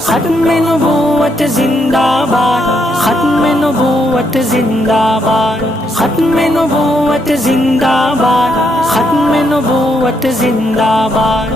ختم نبوت زندہ باد، ختم نبوت زندہ باد، ختم نبوت زندہ باد، ختم نبوت زندہ باد۔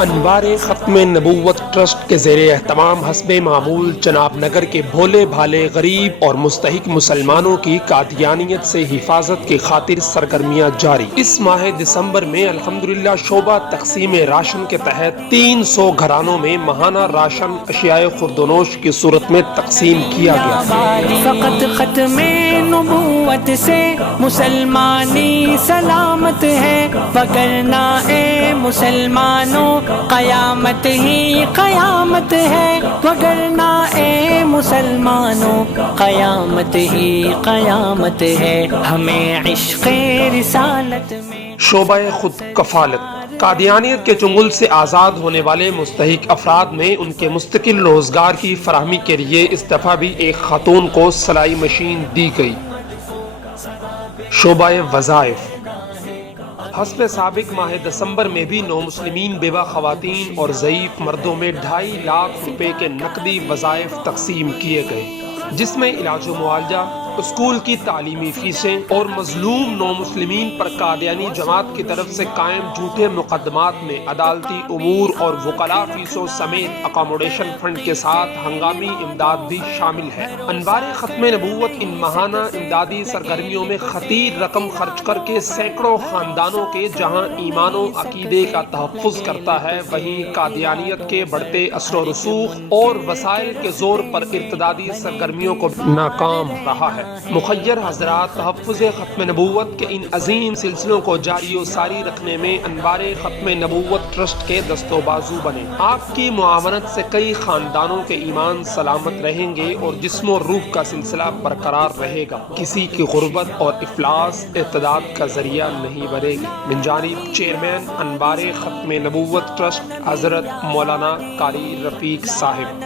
انوار ختم نبوت ٹرسٹ کے زیر اہتمام حسب معمول جناب نگر کے بھولے بھالے غریب اور مستحق مسلمانوں کی قادیانیت سے حفاظت کی خاطر سرگرمیاں جاری۔ اس ماہ دسمبر میں الحمدللہ شعبہ تقسیم راشن کے تحت 300 گھرانوں میں ماہانہ راشن اشیاء خوردونوش کی صورت میں تقسیم کیا گیا۔ فقط ختم نبوت سے مسلمانی سلامت ہے، وگرنہ اے مسلمانوں قیامت ہی قیامت ہے، وگرنہ اے مسلمانوں قیامت ہی قیامت ہے۔ ہمیں عشق رسالت میں شعبہ خود کفالت، قادیانیت کے چنگل سے آزاد ہونے والے مستحق افراد میں ان کے مستقل روزگار کی فراہمی کے لیے اس دفعہ بھی ایک خاتون کو سلائی مشین دی گئی۔ شعبہ وظائف، حسب سابق ماہ دسمبر میں بھی نو مسلمین بیوہ خواتین اور ضعیف مردوں میں 2.5 لاکھ روپے کے نقدی وظائف تقسیم کیے گئے، جس میں علاج و معالجہ، اسکول کی تعلیمی فیسیں اور مظلوم نو مسلمین پر قادیانی جماعت کی طرف سے قائم جھوٹے مقدمات میں عدالتی امور اور وکلاء فیسوں سمیت اکاموڈیشن فنڈ کے ساتھ ہنگامی امداد بھی شامل ہے۔ انوار ختم نبوت ان ماہانہ امدادی سرگرمیوں میں خطیر رقم خرچ کر کے سینکڑوں خاندانوں کے جہاں ایمان و عقیدے کا تحفظ کرتا ہے، وہیں قادیانیت کے بڑھتے اثر و رسوخ اور وسائل کے زور پر ارتدادی سرگرمیوں کو ناکام رہا ہے۔ مخیر حضرات، تحفظ ختم نبوت کے ان عظیم سلسلوں کو جاری و ساری رکھنے میں انوار ختم نبوت ٹرسٹ کے دست و بازو بنے۔ آپ کی معاونت سے کئی خاندانوں کے ایمان سلامت رہیں گے اور جسم و روح کا سلسلہ برقرار رہے گا، کسی کی غربت اور افلاس ارتداد کا ذریعہ نہیں بنے گی۔ من جانب چیئرمین انوار ختم نبوت ٹرسٹ حضرت مولانا قاری رفیق صاحب۔